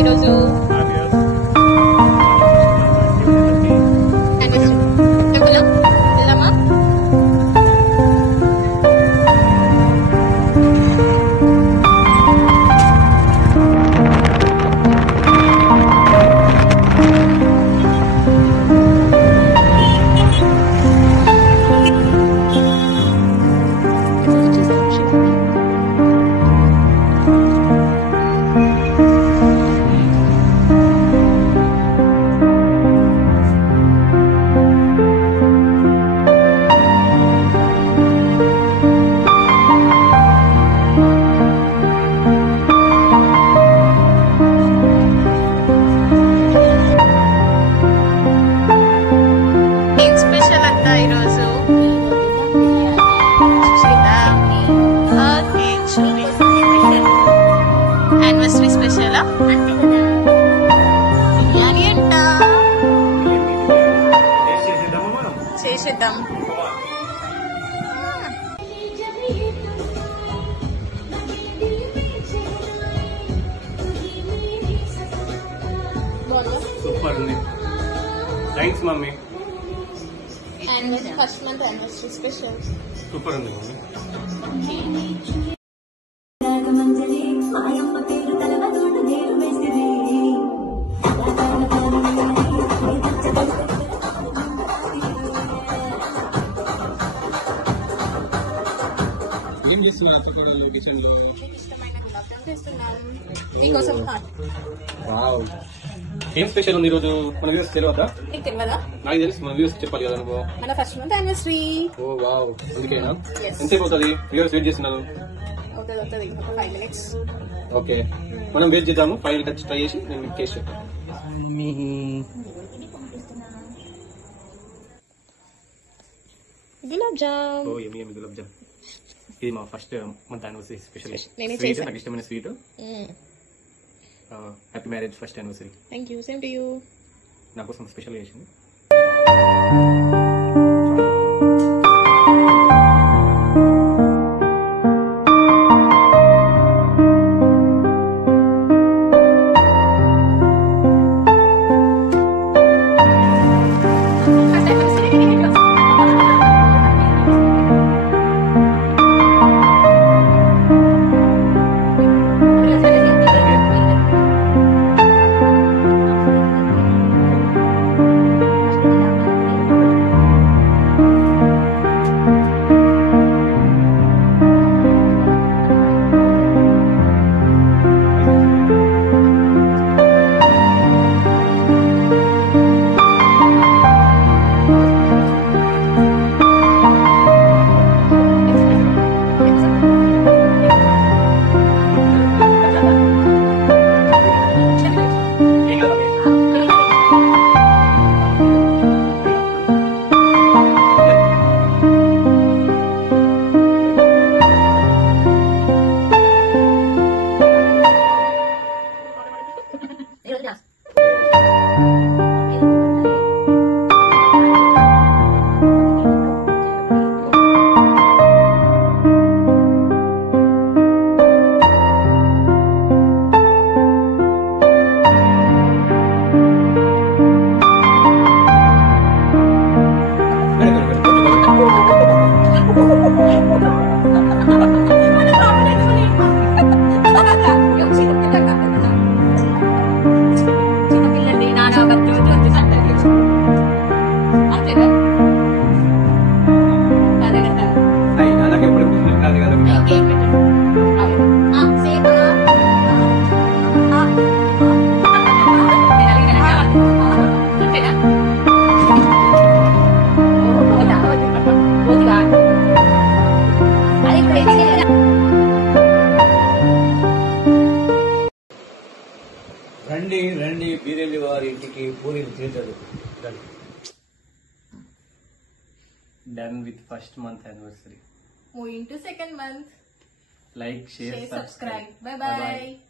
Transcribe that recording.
ఈరోజు వెళ్దామా? ఈరోజు యానివర్సరీ స్పెషల్ బిర్యానీ అంట చేసేద్దాం. సూపర్ ఉంది. Thanks mummy. First month anniversary special super ఉంది మమ్మీ. ఏం చేస్తున్నారు కిచెన్ లో? ఇష్టమైన గులాబ్ జామ్ చేస్తున్నాను మీకోసం. వావ్, ఏం స్పెషల్ ఉంది ఈరోజు? మన వ్యూస్ తెలియదా? నీకు తెలియదా? నాకు తెలుసు, మన వ్యూస్ చెప్పాలి కదా నువ్వు. మన ఫస్ట్ మంత్ యానివర్సరీ. ఓ వావ్, అందుకేనా? ఎంతసేపు అవుతుంది? వ్యూస్ వెయిట్ చేస్తున్నారు. అవుతుంది ఒక 5 minutes. ఓకే, మనం వెయిట్ చేద్దాము. 5 minutes ట్రై చేసి నేను మీకు టేస్ట్ చెప్తాను. గులాబ్ జామ్. ఓ యమ్మీ యమ్మీ గులాబ్ జామ్. ఇది మా first month anniversary special. Sweet నాకు ఇష్టమైన sweet. Happy marriage first anniversary. Thank you. Same to you. నా కోసం స్పెషల్ చేసింది. రండి రండి బీరేలి వారి ఇంటికి పూరీలు తింటారు. Done with first month anniversary. Moving to second month. Like, share, Subscribe. Bye bye.